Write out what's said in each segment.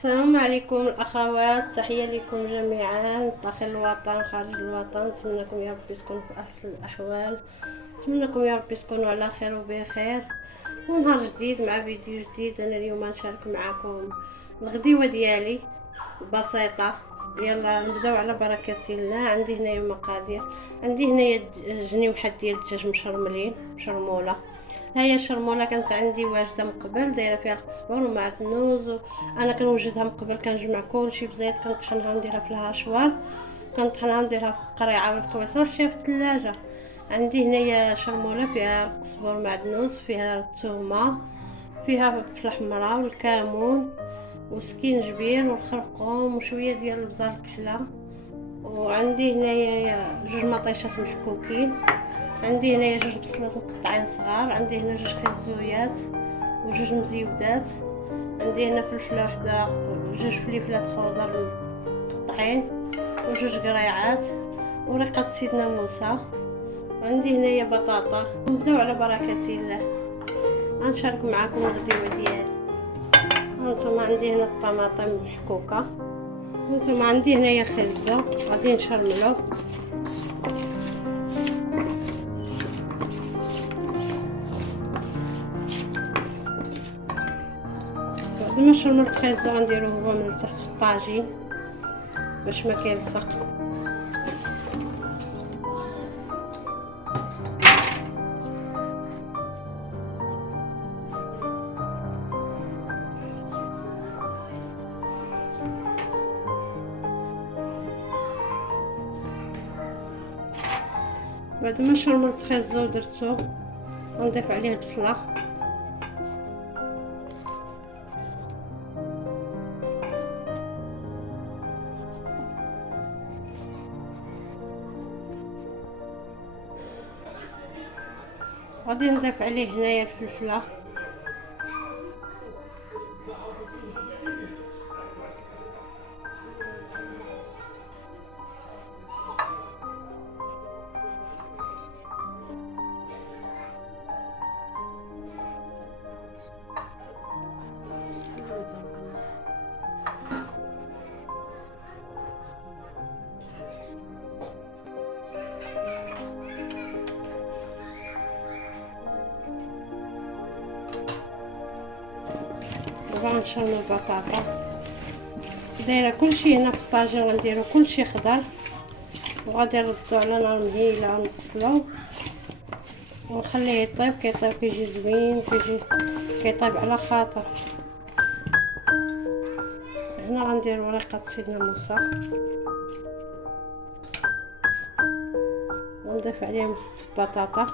السلام عليكم الأخوات، تحية لكم جميعا داخل الوطن خارج الوطن. نتمنىكم يا ربي تكونوا في أحسن الأحوال، نتمنىكم يا ربي تكونوا على خير وبخير. ونهار جديد مع فيديو جديد. أنا اليوم نشارك معكم الغديوة ديالي بسيطة. يلا نبداو على بركة الله. عندي هنايا المقادير، عندي هنايا جنيوحات ديال الدجاج مشرملين مشرموله. هي الشرموله كانت عندي واجده من قبل، دايره فيها القزبر ومعدنوس. انا كنوجدها من قبل، كنجمع كلشي بزيت، كنطحنها ونديرها في الهاشوار، كنطحنها ونديرها في القريعه والكويصه ونحشيها في الثلاجه. عندي هنايا شرموله فيها القزبر والمعدنوس، فيها الثومه، فيها الفلفله حمراء والكمون والسكينجبير والخرقوم وشويه ديال البزار الكحله. وعندي هنايا جوج مطيشات محكوكين، عندي هنايا جوج بصلات مقطعين صغار، عندي هنا جوج خيزويات وجوج مزيودات، عندي هنا فلفله وحده، جوج فليفلات خضر مقطعين وجوج قريعات ورقه سيدنا موسى. عندي هنايا بطاطا. نبداو على بركه الله. غنشارك معكم الغديوه ديالي. هانتوما عندي هنا الطماطم محكوكه، هانتوما عندي هنايا خزه غادي نشرملو. بعد ما شرملت خزه غنديرو هو من التحت في الطاجين باش ما كيلصق. بعد ما شرملت خزه ودرتو غنضيف عليه البصله، غادي نضيف عليه هنايا الفلفله، دابا غنشرمل البطاطا. دايره كلشي هنا في الطاجين، غنديرو كلشي خضر وغادي نردو على نار مهيله ونغسلو ونخليه يطيب. كيطيب كيجي زوين، كيطيب على خاطر. هنا غندير ورقه سيدنا موسى ونضيف عليه مسط البطاطا.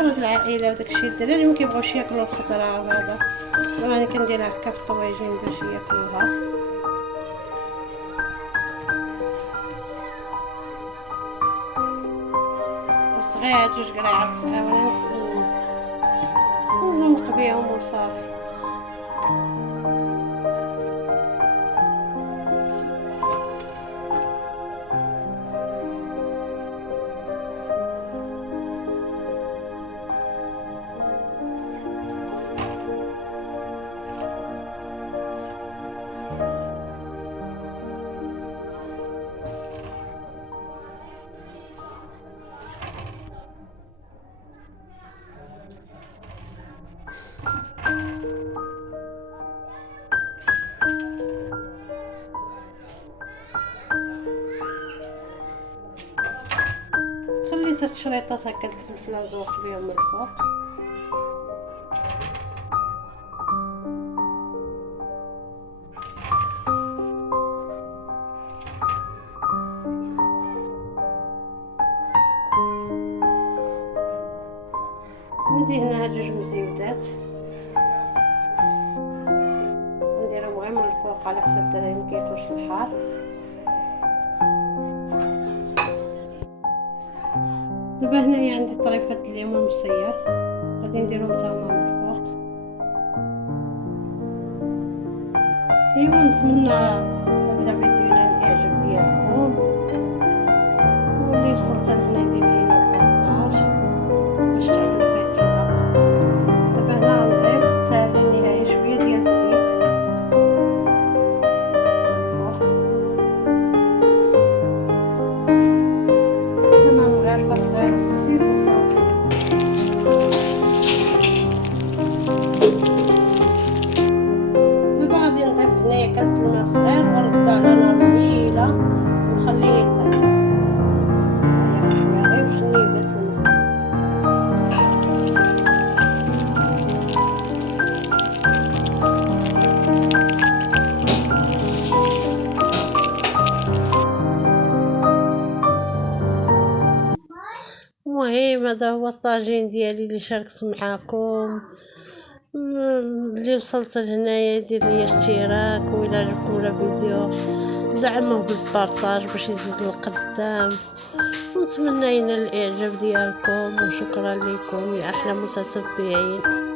افرض العائله وداكشي الدراري ما كيبغيوش ياكلوا الخضره وهذا، راني كنديرها هكا في الطواجن باش ياكلوها. صغير 2 قريعات صغيرين نزوق بيهم وصافي. خليت هاد الشريطات هكا الفلفل نزوق بيهم من الفوق. ندي هنا 2 مزيودات نديرهم غير من الفوق على حسب الدراري مكياكلوش الحار. دابا هنايا عندي طريفة الليمون مسير غادي نديرهم حتى هما من الفوق. ايوا نتمنى هذا الفيديو ينال الاعجاب ديالكم، واللي وصلت لهنا يدير لينا بارطاج باش تعمل فائدة. دابا هنا غنضيف حتى للنهاية شوية ديال الزيت غير صغير في الزيت وصافي. دابا غادي نضيف هنايا كاس الماء صغير ونردو على نار مهيلة ونخليه يطيب. هيا غنخليها غير بجنيبات الماء. المهم هذا هو الطاجين ديالي اللي شاركت معاكم. اللي وصلت لهنايا يدير لي اشتراك، وإلا عجبكم الفيديو دعموه بالبارطاج باش يزيد القدام، ونتمنى ينال الاعجاب ديالكم. وشكرا لكم يا احلى متتبعين.